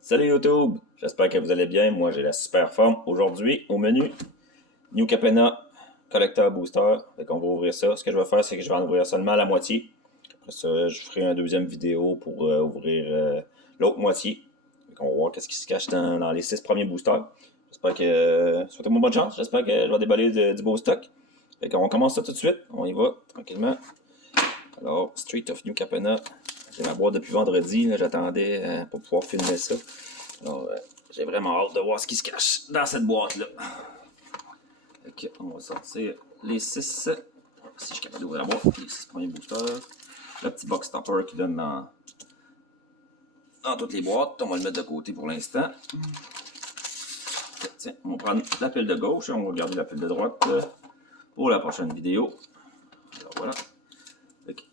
Salut YouTube, j'espère que vous allez bien. Moi j'ai la super forme. Aujourd'hui, au menu, New Capenna Collector Booster. Fait qu'on va ouvrir ça. Ce que je vais faire, c'est que je vais en ouvrir seulement la moitié. Après ça, je ferai une deuxième vidéo pour ouvrir l'autre moitié. Fait qu'on va voir qu'est-ce qui se cache dans les 6 premiers boosters. J'espère que... souhaitez-moi bonne chance. J'espère que je vais déballer du beau stock. Fait qu'on commence ça tout de suite. On y va, tranquillement. Alors, Street of New Capenna. J'ai ma boîte depuis vendredi. J'attendais pour pouvoir filmer ça. Alors, j'ai vraiment hâte de voir ce qui se cache dans cette boîte-là. Ok, on va sortir les 6. Si je suis capable d'ouvrir la boîte. Les 6 premiers boosters. Le petit box topper qui donne dans toutes les boîtes. On va le mettre de côté pour l'instant. Tiens, on va prendre la pile de gauche et on va garder la pile de droite pour la prochaine vidéo. Alors voilà.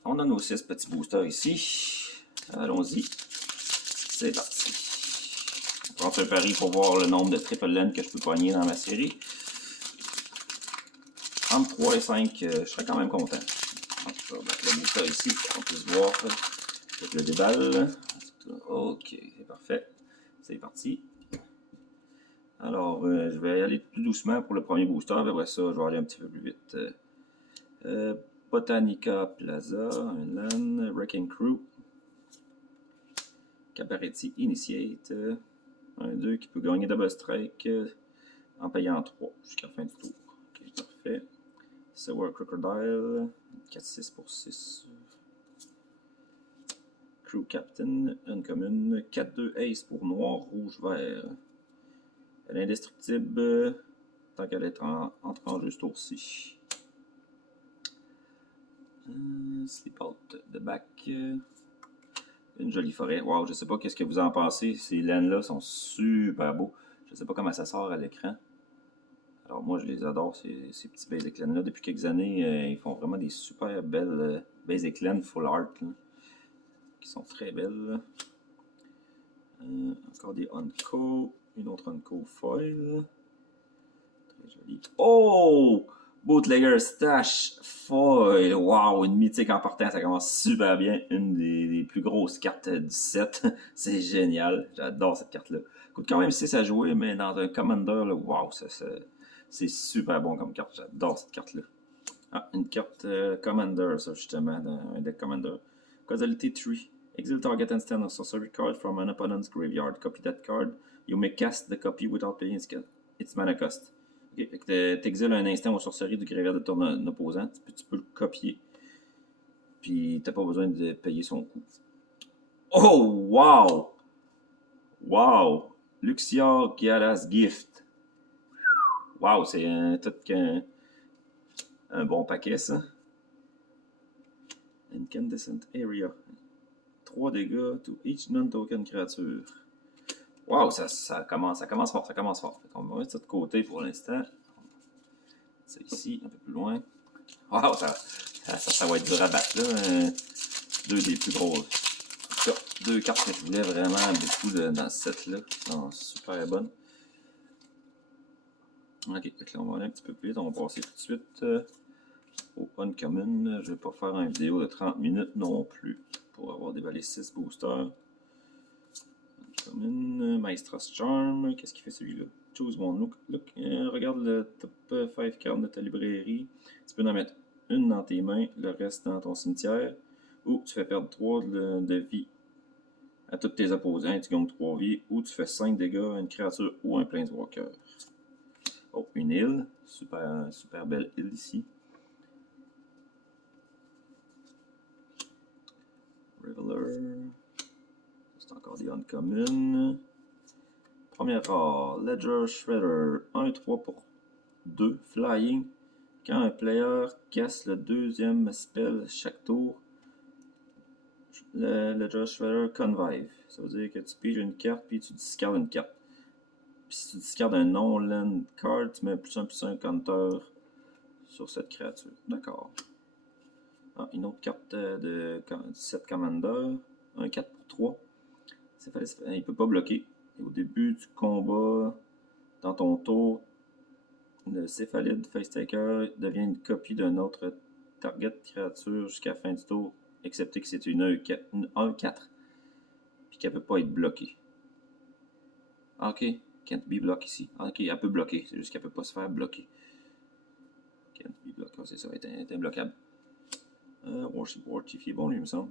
On a nos 6 petits boosters ici. Allons-y. C'est parti. On fait un pari pour voir le nombre de triple laine que je peux pogner dans ma série. Entre 3 et 5, je serais quand même content. Je vais mettre le booster ici pour qu'on puisse voir avec le déballe. Ok, c'est parfait. C'est parti. Alors, je vais aller plus doucement pour le premier booster. Après ça, je vais aller un petit peu plus vite. Botanica Plaza, un LAN, Wrecking Crew, Cabaretti Initiate, un 2 qui peut gagner Double Strike en payant 3 jusqu'à la fin du tour. Ok, parfait. Sour Crocodile, 4-6 pour 6. Crew Captain, Uncommon, 4-2 Ace pour noir, rouge, vert. Elle est indestructible tant qu'elle est entre en jeu ce tour-ci. Sleep Out the Back. Une jolie forêt. Wow, je sais pas qu'est-ce que vous en pensez. Ces laines-là sont super beaux. Je sais pas comment ça sort à l'écran. Alors moi, je les adore, ces petits basic laines-là. Depuis quelques années, ils font vraiment des super belles basic laines full art. Là, qui sont très belles. Encore des Unco. Une autre Unco foil. Très jolie. Oh! Bootlegger Stash Foil. Wow, une mythique en partant, ça commence super bien. Une des plus grosses cartes du set. C'est génial. J'adore cette carte-là. Coûte quand même 6 à jouer, mais dans un Commander, là, wow, c'est super bon comme carte. J'adore cette carte-là. Ah, une carte Commander, ça justement, dans un deck Commander. Causalité 3. Exile target instant or sorcery card from an opponent's graveyard. Copy that card. You may cast the copy without paying its mana cost. Okay, fait que t'exiles un instant aux sorceries du graveyard de ton opposant. Tu peux le copier. Puis t'as pas besoin de payer son coût. Oh, wow! Wow! Luxia Kiara's Gift. Wow, c'est tout un bon paquet, ça. Incandescent Area. 3 dégâts to each non-token créature. Wow, ça commence fort, ça commence fort. On va mettre ça de côté pour l'instant. C'est ici, un peu plus loin. Wow, ça va être dur à battre, là. Deux des plus grosses. Deux cartes que je voulais vraiment beaucoup dans ce set-là. Qui sont super bonnes. Ok, donc là, on va aller un petit peu plus vite. On va passer tout de suite au Uncommon. Je vais pas faire une vidéo de 30 minutes non plus pour avoir déballé 6 boosters. Uncommon, Maestros Charm. Qu'est-ce qu'il fait celui-là? Choose one. Look, regarde le top 5 cartes de ta librairie. Tu peux en mettre une dans tes mains, le reste dans ton cimetière. Ou tu fais perdre 3 de vie à tous tes opposants, tu gagnes 3 vies, ou tu fais 5 dégâts à une créature ou un planeswalker. Oh, une île. Super belle île ici. Reveler. C'est encore des uncommon. Première rare, Ledger Shredder. 1-3 pour 2. Flying. Quand un player casse le deuxième spell chaque tour, le Ledger Shredder Convive. Ça veut dire que tu piges une carte puis tu discardes une carte. Puis si tu discardes un non-land card, tu mets +1/+1 counter sur cette créature. D'accord. Ah, une autre carte de 7 Commander. Un 4 pour 3. Il ne peut pas bloquer. Et au début du combat, dans ton tour, le Céphalide Face Taker devient une copie d'un autre target créature jusqu'à la fin du tour, excepté que c'est une 1-4. Puis qu'elle ne peut pas être bloquée. Ah, ok. Can't be block ici. Ah, ok, elle peut bloquer. C'est juste qu'elle peut pas se faire bloquer. Can't be block. Ah, c'est ça, elle est imbloquable. Warchief, il est bon, lui, il me semble.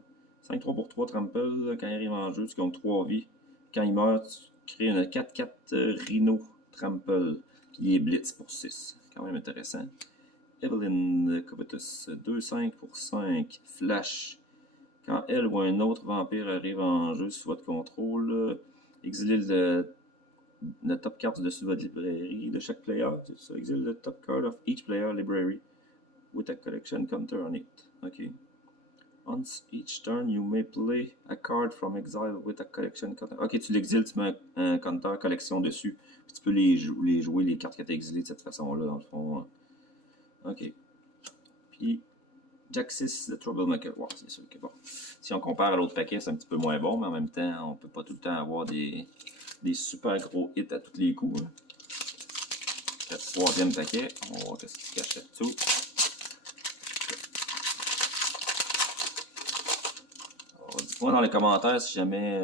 5-3 pour 3 trample. Quand il arrive en jeu, tu gagnes 3 vies. Quand il meurt, tu crées une 4-4 Rhino trample. Puis il est blitz pour 6. Quand même intéressant. Evelyn Covetous, 2-5 pour 5. Flash. Quand elle ou un autre vampire arrive en jeu sous votre contrôle, exilez le top card dessus de votre librairie de chaque player. C'est ça, exile le top card of each player library with a collection counter on it. Ok. Once each turn, you may play a card from exile with a collection counter. Ok, tu l'exiles, tu mets un counter collection dessus. Puis tu peux les jouer, les cartes que tu as exilées de cette façon-là, dans le fond. Ok. Puis Jaxis, le Troublemaker. Wow, c'est sûr que bon. Si on compare à l'autre paquet, c'est un petit peu moins bon, mais en même temps, on peut pas tout le temps avoir des super gros hits à tous les coups. Hein. Le troisième paquet, on va voir ce qui se cache là-dessous. Dites-moi dans les commentaires si jamais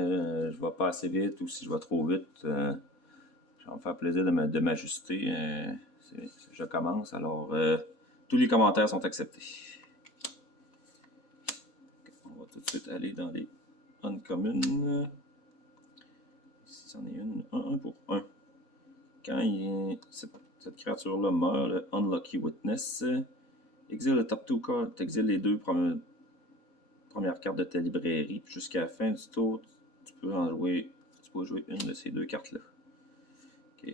je vais pas assez vite ou si je vais trop vite. Ça va me faire plaisir de m'ajuster. Je commence, alors tous les commentaires sont acceptés. On va tout de suite aller dans les uncommon. Ici, c'en est une. 1 pour 1. Quand cette créature-là meurt, le Unlucky Witness, exile le top 2 card. Tu exiles les deux premières cartes de ta librairie. Puis jusqu'à la fin du tour, tu peux jouer une de ces deux cartes-là. Ok,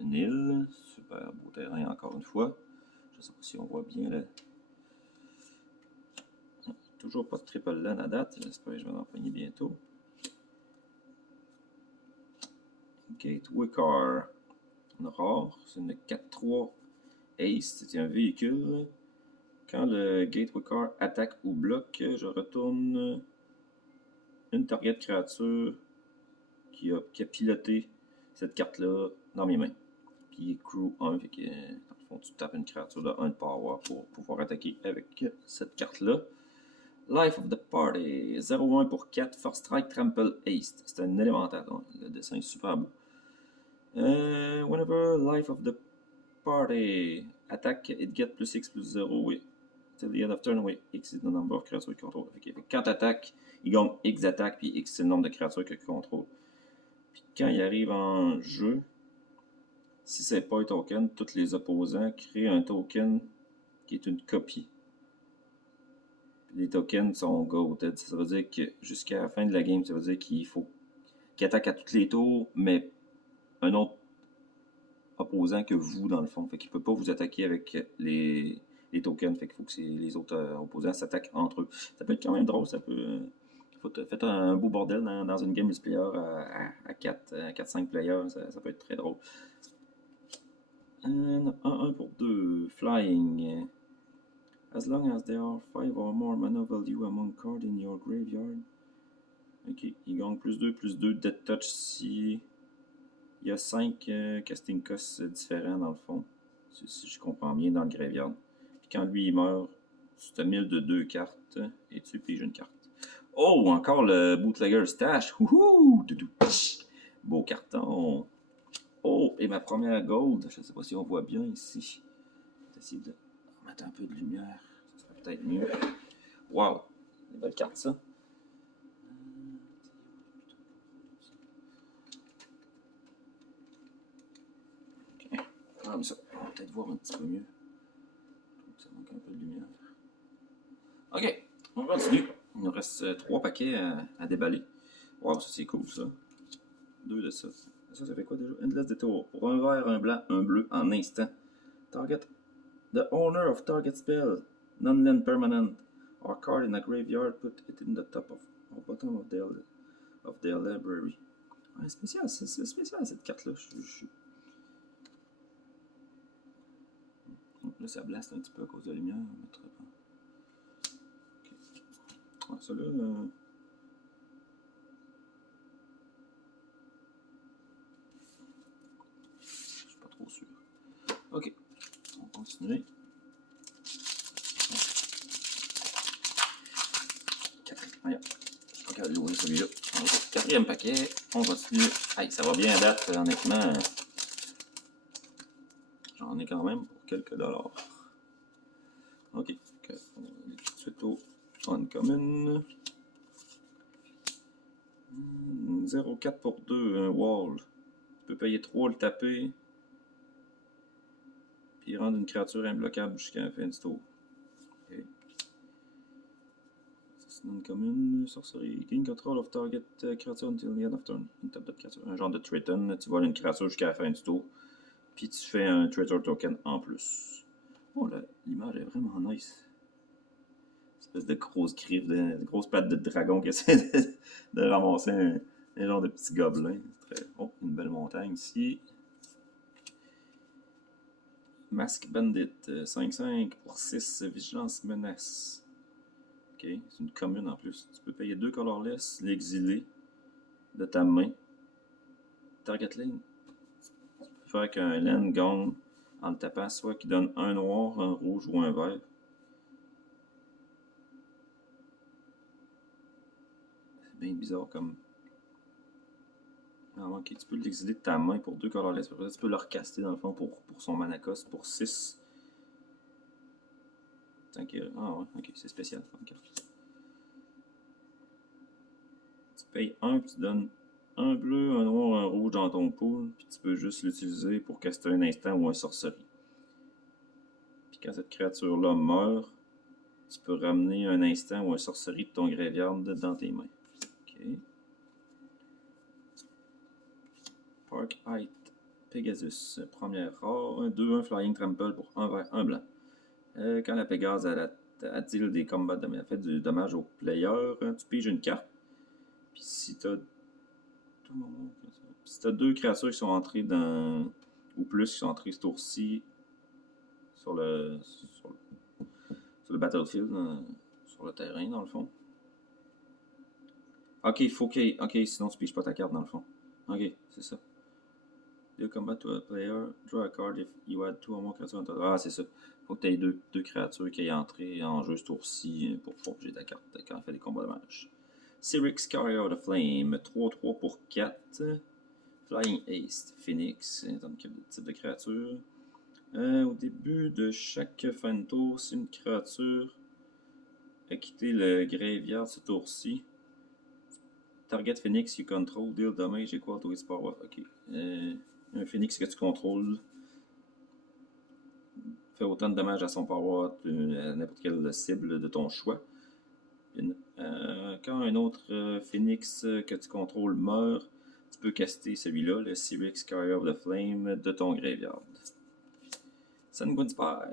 une île. Super beau terrain encore une fois. Je ne sais pas si on voit bien là. Toujours pas de triple land à date. J'espère que je vais en empoigner bientôt. Gateway-Car. Rare. C'est une 4-3 Ace. C'est un véhicule. Quand le Gateway-Car attaque ou bloque, je retourne une target créature qui a piloté cette carte-là dans mes mains. Puis crew 1, fait que dans le fond, tu tapes une créature de 1 de power pour pouvoir attaquer avec cette carte-là. Life of the Party, 0-1 pour 4, First Strike, Trample, Haste. C'est un élémentaire, donc le dessin est super beau. Whenever Life of the Party attaque, it get plus X plus 0, oui. Till the end of turn, oui. X is the number of creatures you control. Okay. Quand tu attaques, il gagne X d'attaque, puis X c'est le nombre de créatures que tu contrôles. Puis quand il arrive en jeu, si c'est pas un token, tous les opposants créent un token qui est une copie. Puis les tokens sont goated. Ça veut dire que jusqu'à la fin de la game, ça veut dire qu'il faut qu'il attaque à tous les tours, mais un autre opposant que vous, dans le fond. Fait qu'il peut pas vous attaquer avec les tokens. Fait qu'il faut que les autres opposants s'attaquent entre eux. Ça peut être quand même drôle. Ça peut. Faites un beau bordel dans une game multiplayer à 4-5 players. Ça peut être très drôle. 1 pour 2. Flying. As long as there are 5 or more mana value among cards in your graveyard. Ok, il gagne plus 2, Death Touch si il y a 5 casting costs différents dans le fond. Si je comprends bien dans le graveyard. Puis quand lui il meurt, tu te milles de 2 cartes et tu piges une carte. Oh, encore le Bootlegger Stash. Wouhou! Beau carton. Oh, et ma première gold. Je ne sais pas si on voit bien ici. Je vais essayer de mettre un peu de lumière. Ça serait peut-être mieux. Wow! Une belle carte, ça. Ok. Comme ça. On va peut-être voir un petit peu mieux. Ça manque un peu de lumière. Ok. On continue. Il nous reste 3 paquets à déballer. Wow, ça c'est cool, ça. 2 de ça. Ça fait quoi déjà? Endless Detour. Pour un vert, un blanc, un bleu en instant. Target. The owner of target spell. Non-land permanent. Or card in a graveyard, put it in the top of or bottom of their library. Ouais, spécial, c'est spécial cette carte-là. Là, ça blast un petit peu à cause de la lumière. On mettra pas. Okay. Ouais, ça là. Je suis pas trop sûr. Ok. On va continuer. Regarde, l'ouvrir celui-là. 4e paquet. On continue. Hey, ça va bien à date, honnêtement. J'en ai quand même pour quelques dollars. Ok, on va aller tout de suite au Uncommon. 0,4 pour 2, un wall. Tu peux payer 3, le taper. Puis rendre une créature imbloquable jusqu'à la fin du tour. Ok. C'est une Uncommon, sorcerie. Gain control of target creature until the end of turn. Une table de créature. Un genre de Triton. Tu voles une créature jusqu'à la fin du tour. Puis tu fais un Treasure Token en plus. Oh, l'image est vraiment nice. Espèce de grosse griffe, de grosse patte de dragon qui essaie de ramasser un genre de petit gobelin. Oh, une belle montagne ici. Mask Bandit, 5-5 pour 6, Vigilance Menace. Ok, c'est une commune en plus. Tu peux payer 2 colorless, l'exiler de ta main. Target lane. Tu peux faire qu'un land gagne en le tapant, soit qui donne un noir, un rouge ou un vert. C'est bien bizarre comme. Ah, ok, tu peux l'exiler de ta main pour 2 colorless. Tu peux le recaster dans le fond pour son mana cost pour 6. Ah ouais, ok, c'est spécial comme carte. Tu payes 1 puis tu donnes un bleu, un noir, un rouge dans ton pool, puis tu peux juste l'utiliser pour caster un instant ou un sorcerie. Puis quand cette créature-là meurt, tu peux ramener un instant ou un sorcerie de ton graveyard dans tes mains. Ok. Park Height, Pegasus, première rare, 2-1 Flying Trample pour 1 vert, 1 blanc. Quand la Pégase a deal des combats de fait du dommage au player, tu piges une carte. Puis si t'as deux créatures qui sont entrées dans. Ou plus qui sont entrées ce tour-ci sur le battlefield, sur le terrain, dans le fond. Ok, ok, sinon tu piges pas ta carte, dans le fond. Ok, c'est ça. Deal combat to a player, draw a card if you had 2 or more creatures. Ah, c'est ça. Faut que tu aies deux créatures qui aient entré en jeu ce tour-ci pour pouvoir piger ta carte quand elle fait des combats de match. Cyrix, Carrier of the Flame, 3-3 pour 4. Flying Haste, Phoenix, c'est un type de créature. Au début de chaque fin de tour, si une créature a quitté le graveyard ce tour-ci, target Phoenix you control, deal damage equal to its power. Ok. Un Phoenix que tu contrôles fait autant de dommages à son power à n'importe quelle cible de ton choix. Quand un autre Phoenix que tu contrôles meurt, tu peux caster celui-là, le Cyrix Carrier of the Flame, de ton graveyard. Sanguine Spy,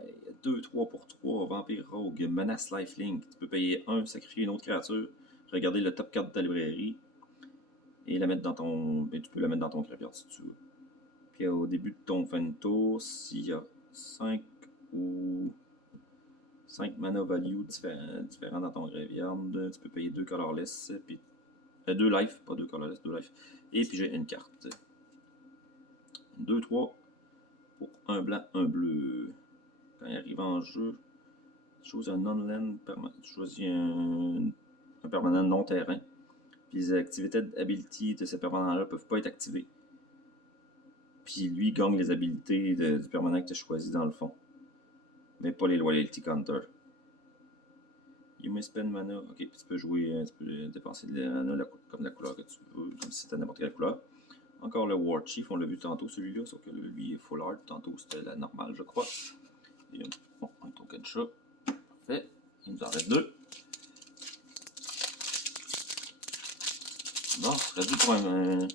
2-3 pour 3, Vampire Rogue, Menace Lifelink. Tu peux payer 1, sacrifier une autre créature, regarder le top card de ta librairie et la mettre dans ton. Et tu peux la mettre dans ton graveyard si tu veux. Puis au début de ton fin de tour, s'il y a 5 mana value différents dans ton graveyard, tu peux payer 2 colorless, puis 2 life, pas 2 colorless, 2 life. Et puis j'ai une carte. 2-3 pour un blanc, un bleu. Quand il arrive en jeu, tu choisis un non-land permanent. Tu choisis un permanent non-terrain. Puis les activités d'ability de ce permanent-là ne peuvent pas être activées. Puis lui gagne les habilités du permanent que tu as choisi dans le fond. Mais pas les loyalty counter. You may spend mana. Ok, puis tu peux jouer, tu peux dépenser de la mana comme la couleur que tu veux, comme si c'était n'importe quelle couleur. Encore le War Chief, on l'a vu tantôt celui-là, sauf que lui est full art. Tantôt c'était la normale, je crois. Et bon, un token chat. Parfait. Il nous en reste 2. Bon, ce serait dû pour un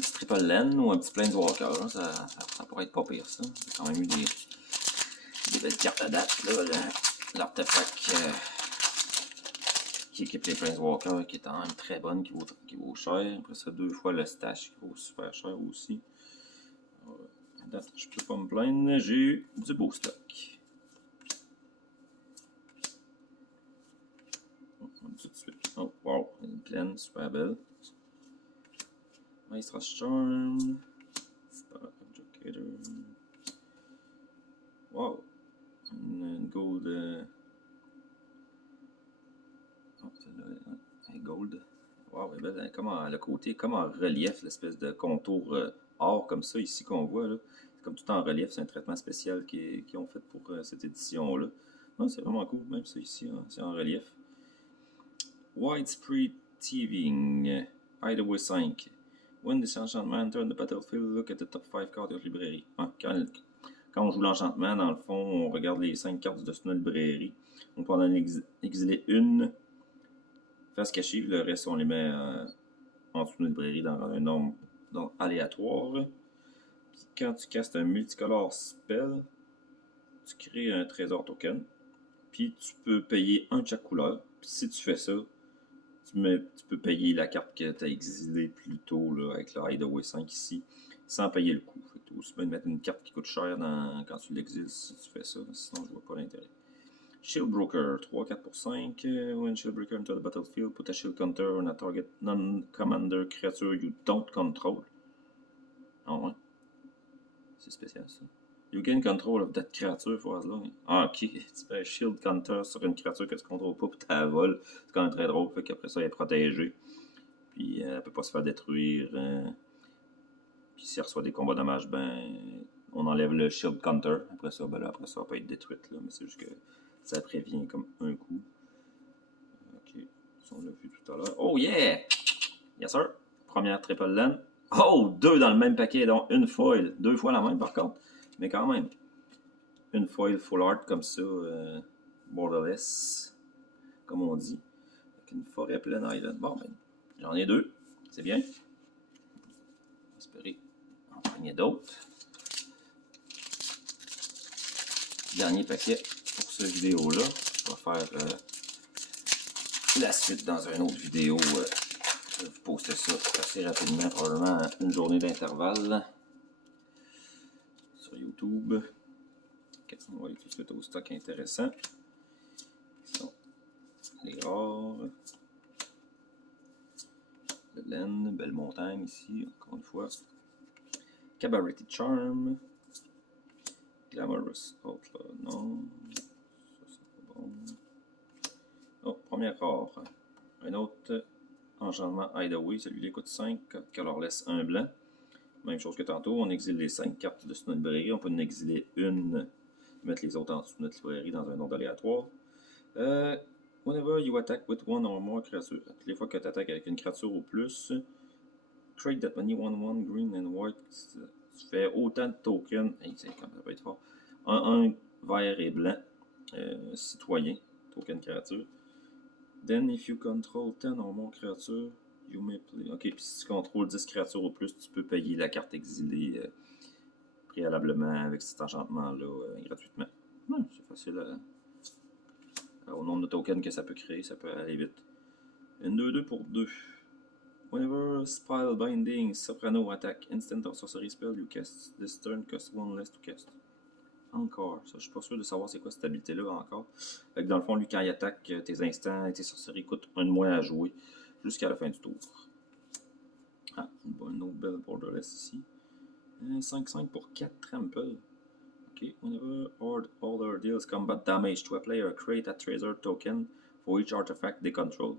petit triple land ou un petit planeswalker. Hein. Ça pourrait être pas pire, ça. Il y a quand même eu des belles cartes à date. L'artefact qui équipe les planeswalkers, qui est quand même très bonne, qui vaut cher. Après ça, 2 fois le stash qui vaut super cher aussi. À date, je peux pas me plaindre. J'ai eu du beau stock. Tout de suite. Oh, wow, une plaine, super belle. Maelstrom Storm. Spell Objector. Wow. Une gold. Oh, celle-là. Un gold. Wow. Wow, elle est belle, hein, comme le côté, comme en relief, l'espèce de contour or comme ça ici qu'on voit. C'est comme tout en relief, c'est un traitement spécial qu'ils ont fait pour cette édition-là. Non, c'est vraiment cool, même ça ici, hein, c'est en relief. Widespread Thieving, Hideaway 5. When this enchantment enter the battlefield, look at the top 5 cards de votre librairie. Ah, quand on joue l'enchantement, dans le fond, on regarde les 5 cartes de notre librairie. On peut en exiler une, face cachée, le reste, on les met en dessous de notre librairie dans un nombre aléatoire. Puis quand tu castes un multicolore spell, tu crées un trésor token. Puis tu peux payer un de chaque couleur. Puis si tu fais ça, tu peux payer la carte que tu as exilée plus tôt là, avec le Hideaway 5 ici, sans payer le coût. Tu peux aussi bien mettre une carte qui coûte cher quand tu l'exiles si tu fais ça. Sinon, je vois pas l'intérêt. Shield Broker, 3, 4 pour 5. When Shield Broker enter the battlefield, put a shield counter on a target non-commander creature you don't control. Ah ouais. C'est spécial ça. You gain control of that creature for as long. Ah ok. Tu fais un shield counter sur une créature que tu contrôles pas puis tu la voles. C'est quand même très drôle. Fait qu'après ça, elle est protégée. Puis elle peut pas se faire détruire. Puis si elle reçoit des combats dommages, ben on enlève le shield counter. Après ça, ben là, après ça, elle peut être détruite. Là. Mais c'est juste que ça prévient comme un coup. Ok. Ça, on l'a vu tout à l'heure. Oh yeah! Yes sir! Première triple land. Oh! Deux dans le même paquet, donc une foil. Deux fois la même par contre. Mais quand même. Une foil full art comme ça. Borderless. Comme on dit. Avec une forêt pleine island. Bon, ben, j'en ai deux. C'est bien. Espérer en prendre d'autres. Dernier paquet pour cette vidéo-là. Je vais faire la suite dans une autre vidéo. Je vais vous poster ça assez rapidement, probablement une journée d'intervalle sur YouTube. Okay, on va aller tout de suite au stock intéressant. Qui sont les rares. Le laine, belle montagne ici, encore une fois. Cabaret Charm. Glamorous Outlaw, non. Ça, c'est pas bon. Oh, première rare. Un autre enchantement Hideaway. Celui-là coûte 5, colorless 1 blanc. Même chose que tantôt, on exile les 5 cartes de notre librairie. On peut en exiler une, mettre les autres en dessous de notre librairie dans un ordre aléatoire. Whenever you attack with one or more creatures, toutes les fois que tu attaques avec une créature ou plus, trade that many 1-1 green and white. Tu fais autant de tokens. Hey, ça peut être fort. Un vert et blanc. Citoyen. Token créature. Then, if you control 10 or more creatures, you may play. Ok, puis si tu contrôles 10 créatures ou plus, tu peux payer la carte exilée préalablement avec cet enchantement-là gratuitement. C'est facile au nombre de tokens que ça peut créer, ça peut aller vite. Une 2-2 pour 2. Whenever Spellbinding Soprano attack instant or sorcery spell you cast this turn cost 1 less to cast. Encore, ça, je suis pas sûr de savoir c'est quoi cette habilité-là encore. Fait que dans le fond, lui, quand il attaque, tes instants et tes sorceries coûtent un de moins à jouer jusqu'à la fin du tour. Ah, une autre belle borderless ici. 5-5 pour 4 trample. Ok, whenever order deals combat damage to a player, create a treasure token for each artifact they control.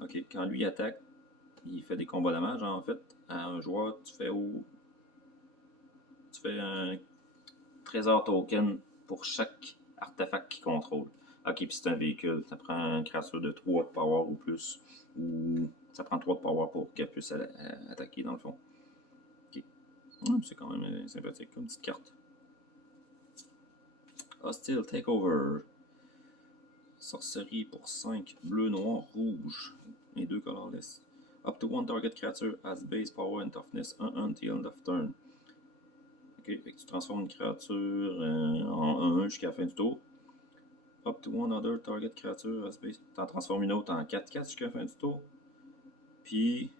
Ok, quand lui attaque, il fait des combats dommages en fait. À un joueur, tu fais un trésor token pour chaque artefact qu'il contrôle. Ok, puis c'est un véhicule. Ça prend une créature de 3 de power ou plus. Ou ça prend 3 de power pour qu'elle puisse attaquer dans le fond. Ok. C'est quand même sympathique comme petite carte. Hostile Takeover. Sorcerie pour 5. Bleu, noir, rouge. Et 2 colorless. Up to 1 target creature has base power and toughness 1 until end of turn. Ok, fait que tu transformes une créature en 1 jusqu'à la fin du tour. Up to 1 other target creature has base. Tu en transformes une autre en 4-4 jusqu'à la fin du tour. Puis,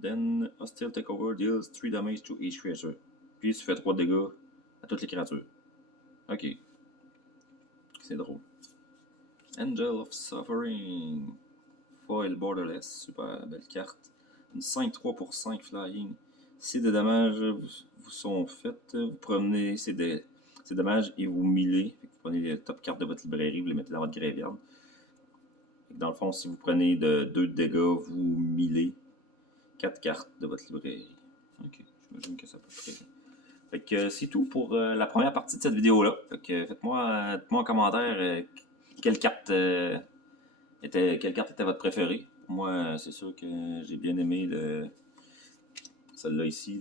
then Hostile Takeover deals 3 damage to each creature. Puis tu fais 3 dégâts à toutes les créatures. Ok. C'est drôle. Angel of Suffering. Foil borderless. Super belle carte. Une 5-3 pour 5 flying. Si des dommages vous sont faits, vous prenez ces dommages et vous millez. Vous prenez les top cartes de votre librairie, vous les mettez dans votre graveyard. Dans le fond, si vous prenez 2 de dégâts, vous millez 4 cartes de votre librairie. Ok, j'imagine que ça peut très bien. Fait que c'est tout pour la première partie de cette vidéo-là. Fait que faites-moi en commentaire quelle carte était votre préférée. Moi, c'est sûr que j'ai bien aimé celle-là ici,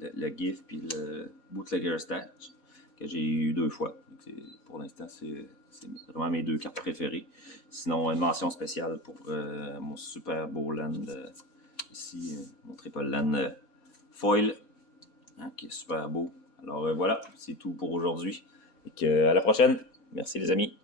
le GIF puis le Bootlegger Stash, que j'ai eu 2 fois. Pour l'instant, c'est vraiment mes 2 cartes préférées. Sinon, une mention spéciale pour mon super beau land ici, mon triple land foil, hein, qui est super beau. Alors voilà, c'est tout pour aujourd'hui. Et à la prochaine. Merci les amis.